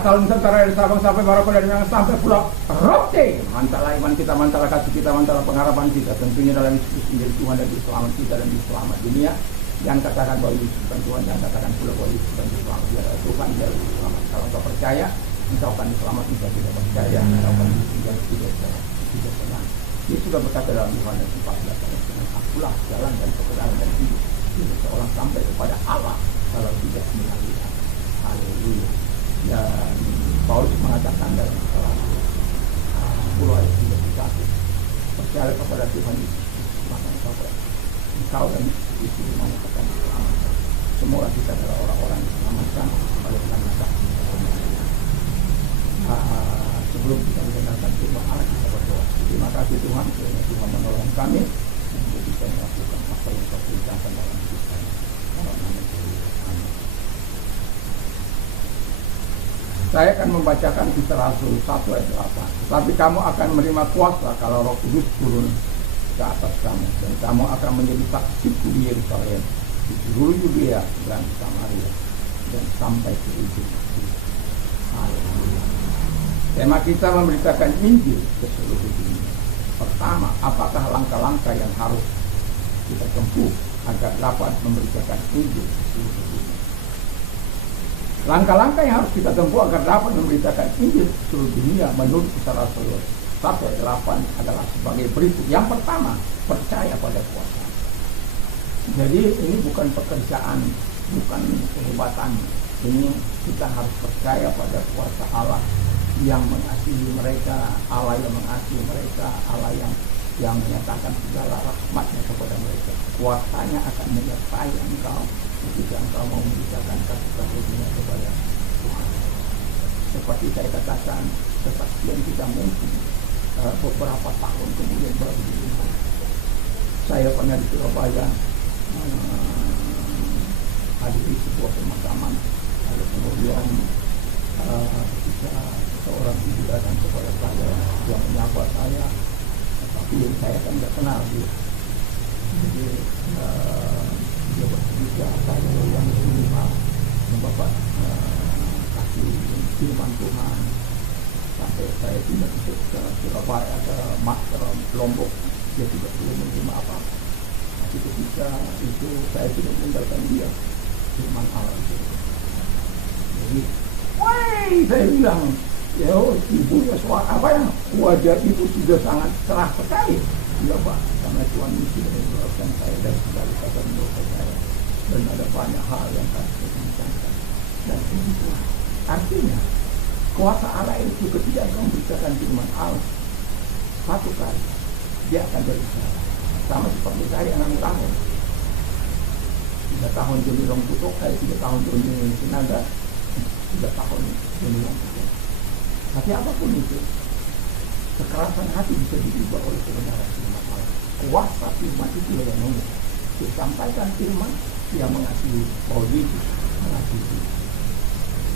salam sejahtera dari Sabang sampai Maroko dan yang sampai Pulau Rote. Mantalah iman kita, mantalah kasih kita, mantalah pengharapan kita. Tentunya dalam Yesus menjadi Tuhan dan Selamat kita dan Selamat dunia. Jangan katakan bahwa Yesus bukan Tuhan, jangan katakan pula bahwa Yesus bukan Selamat. Dia adalah Tuhan, dia adalah Selamat. Kalau kau percaya, engkau akan selamat. Engkau tidak percaya, engkau akan tidak senang. Dia sudah berkata dalam Yohanes 14 ayat 9, akulah jalan dan kebenaran dan hidup. Tidak seorang sampai kepada Allah kalau tidak melalui aku. Haleluya. Dan Paulus mengatakan dalam salah 10 ayat 31, percaya kepada Tuhan Yesus, maka engkau dan istri semuanya akan diselamatkan. Semua kita adalah orang-orang yang diselamatkan oleh karena kasih. Sebelum kita mendengarkan firman Allah, kita berdoa. Terima kasih Tuhan, kiranya Tuhan menolong kami untuk bisa melakukan apa yang kau perintahkan dalam hidup kami. Dalam nama Yesus. Amin. Saya akan membacakan Kisah Rasul 1 ayat 8. Tetapi kamu akan menerima kuasa kalau Roh Kudus turun ke atas kamu, dan kamu akan menjadi saksiku di Yerusalem, di seluruh Yudea dan Samaria, dan sampai ke ujung bumi. Haleluya. Tema kita memberitakan Injil ke seluruh dunia. Pertama, apakah langkah-langkah yang harus kita tempuh agar dapat memberitakan Injil ke seluruh dunia? Langkah-langkah yang harus kita tempuh agar dapat memberitakan Injil ke seluruh dunia menurut Kisah Rasul 1 ayat 8 adalah sebagai berikut. Yang pertama, percaya pada kuasa. Jadi ini bukan pekerjaan, bukan kehebatan. Ini kita harus percaya pada kuasa Allah yang mengasihi mereka, Allah yang mengasihi mereka, Allah yang menyatakan segala rahmatnya kepada mereka. Kuasanya akan menyertai engkau ketika engkau mau memberitakan kasih karunia kepada Tuhan. Seperti saya katakan, kesaksian kita mungkin beberapa tahun kemudian baru dilihat. Saya pernah di Surabaya hadiri sebuah pemakaman, lalu kemudian ketika seorang ibu datang kepada saya, dia menyapa saya, tapi saya kan tidak kenal dia. Jadi dia bercerita, saya yang terima Bapak kasih firman Tuhan sampai saya tidak bisa ke Surabaya, ke Lombok, dia tidak boleh menerima apa-apa. Tapi ketika itu saya tidak meninggalkan dia, firman Allah itu. Jadi, woi, saya bilang, ya ibunya suara apa ya, wajah ibu sudah sangat cerah sekali. Ya Pak, karena Tuhan Yesus mengeluarkan saya dari segala kata dosa saya, dan ada banyak hal yang harus saya bincangkan. Dan itu artinya kuasa Allah itu ketika engkau memberitakan firman Allah satu kali, dia akan jadi salah. Sama seperti saya 6 tahun, 3 tahun jadi Long Tutuk, saya 3 tahun jadi Sinaga, 3 tahun jadi Long Tutuk. Tapi apapun itu, kekerasan hati bisa diubah oleh kebenaran firman Allah. Kuasa firman itu yang nomor. Disampaikan firman yang mengasihi, bahwa Yesus mengasihi.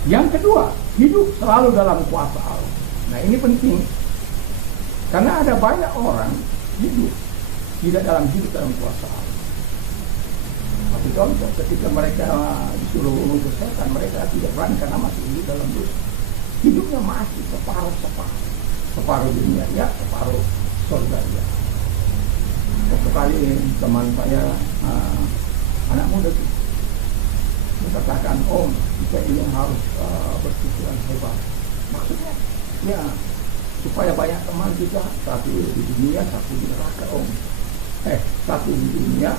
Yang kedua, hidup selalu dalam kuasa Allah. Nah ini penting, karena ada banyak orang hidup tidak dalam kuasa Allah. Tapi contoh, ketika mereka disuruh untuk setan, mereka tidak berani karena masih hidup dalam dosa. Hidupnya masih separuh dunia ya, separuh surga ya. Satu kali teman saya anak muda itu katakan, Om, kita ini harus berpikiran hebat. Maksudnya ya supaya banyak teman kita, satu di dunia, satu di neraka, Om. Satu di dunia,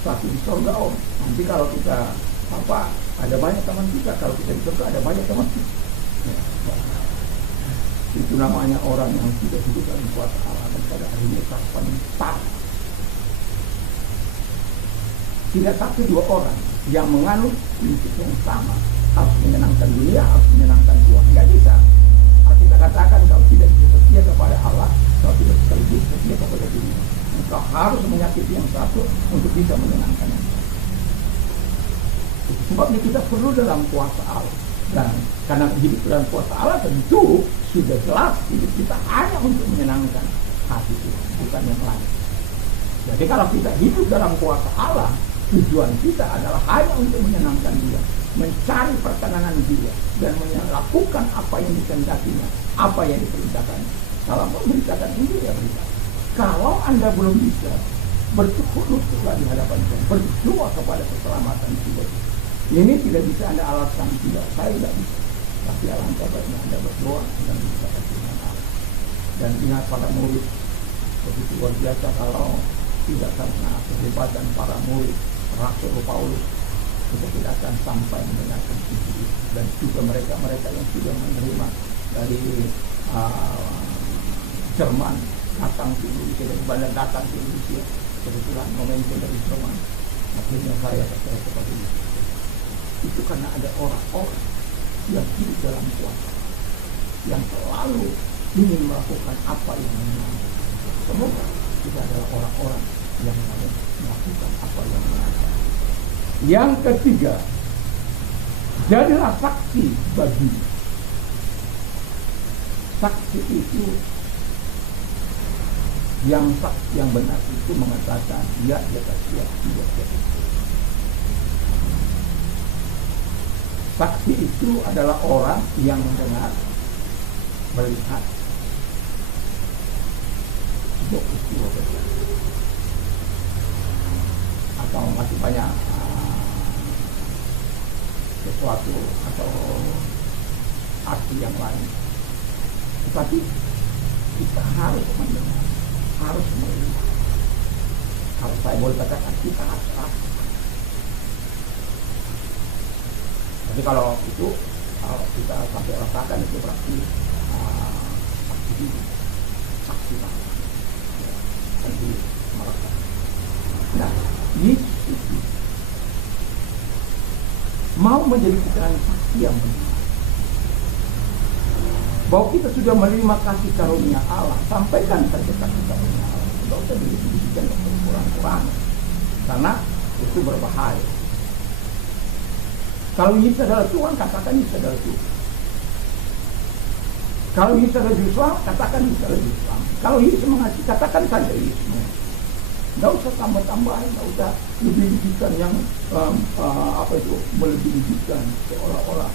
satu di surga, Om. Nanti kalau kita ada banyak teman kita, kalau kita di surga ada banyak teman kita. Ya, itu namanya orang yang tidak hidup dalam kuasa Allah, dan pada akhirnya tak tidak satu dua orang yang menganut prinsip yang sama, harus menyenangkan dunia, harus menyenangkan Tuhan. Tidak bisa. Kita katakan kalau tidak setia kepada Allah, kalau tidak sekaligus setia kepada dunia, engkau harus menyakiti yang satu untuk bisa menyenangkan yang satu. Sebabnya kita perlu dalam kuasa Allah. Dan karena hidup dalam kuasa Allah, tentu sudah jelas hidup kita hanya untuk menyenangkan hati Tuhan, bukan yang lain. Jadi kalau kita hidup dalam kuasa Allah, tujuan kita adalah hanya untuk menyenangkan Dia. mencari pertenangan dia dan melakukan apa yang dikehendakinya, apa yang diperintahkan. Kalau memberitakan Injil ya berita. Kalau Anda belum bisa, berlututlah di hadapan Tuhan, berdoa kepada keselamatan jiwa. Ini tidak bisa Anda alasan, tidak, saya tidak bisa. Tapi alangkah baiknya Anda berdoa dan memberitakan Tuhan Allah. Dan ingat para murid, begitu luar biasa kalau tidak karena kehebatan para murid Rasul Paulus, kita tidak akan sampai mendengarkan Injil. Dan juga mereka yang sudah menerima dari Jerman datang ke Indonesia, dari Belanda datang ke Indonesia, kebetulan momentum dari Jerman, akhirnya saya percaya kepada itu karena ada orang-orang yang hidup dalam kuasa, yang selalu ingin melakukan apa yang menyenangkan. Semoga kita adalah orang-orang yang mau melakukan apa yang menyenangkan. Yang ketiga, jadilah saksi bagi. Saksi itu yang benar itu mengatakan ya di atas ya, tidak di atas. Saksi itu adalah orang yang mendengar, melihat sebuah peristiwa terjadi, atau masih banyak sesuatu atau arti yang lain. Tetapi kita harus mendengar, harus melihat. Kalau saya boleh katakan, kita harus rasa. Tapi kalau kita sampai rasakan, itu berarti saksi banget. Nanti merasakan. Nah, Yesus itu mau menjadi keterangan saksi yang benar. Bahwa kita sudah menerima kasih karunia Allah, sampaikan saja kasih karunia Allah. Tidak usah dibisihkan kurang-kurang, karena itu berbahaya. Kalau Yesus adalah Tuhan, katakan Yesus adalah Tuhan. Kalau Yesus adalah Juru Selamat, katakan Yesus adalah Juru Selamat. Kalau Yesus mengasihi, katakan saja Yesus mengasihi. Tidak usah tambah-tambahin, tidak usah lebih-lebihkan yang melebih-lebihkan seolah-olah.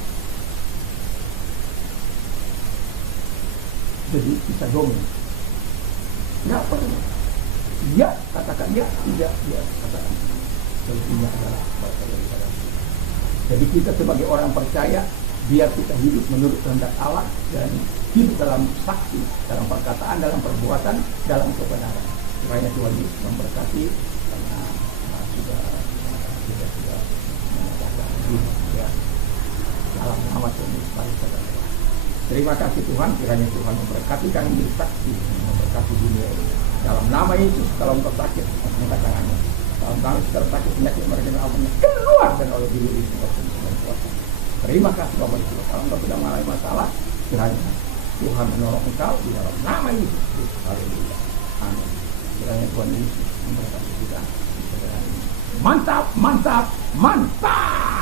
Jadi bisa domin. Tidak perlu. Ya, katakan ya, tidak, ya, katakan tidak. Selebihnya adalah bahasa daripada itu. Jadi kita sebagai orang percaya, biar kita hidup menurut kehendak Allah dan hidup dalam saksi, dalam perkataan, dalam perbuatan, dalam kebenaran. Kiranya Tuhan Yesus memberkati, karena kita sudah menyatakan ini ya. Dalam nama Tuhan Yesus, saudara. Terima kasih Tuhan, kiranya Tuhan memberkati kami menjadi saksi, memberkati dunia ini. Dalam nama Yesus, kalau engkau sakit, angkat tangannya. Kalau kami sekarang sakit penyakit mereka yang keluar dan oleh diri engkau sembuhkan kuasa. Terima kasih Bapak Yesus. Kalau engkau sedang mengalami masalah, kiranya Tuhan menolong engkau di dalam nama Yesus. Haleluya. Amin. Kiranya Tuhan Yesus memberkati kita. Mantap, mantap, mantap.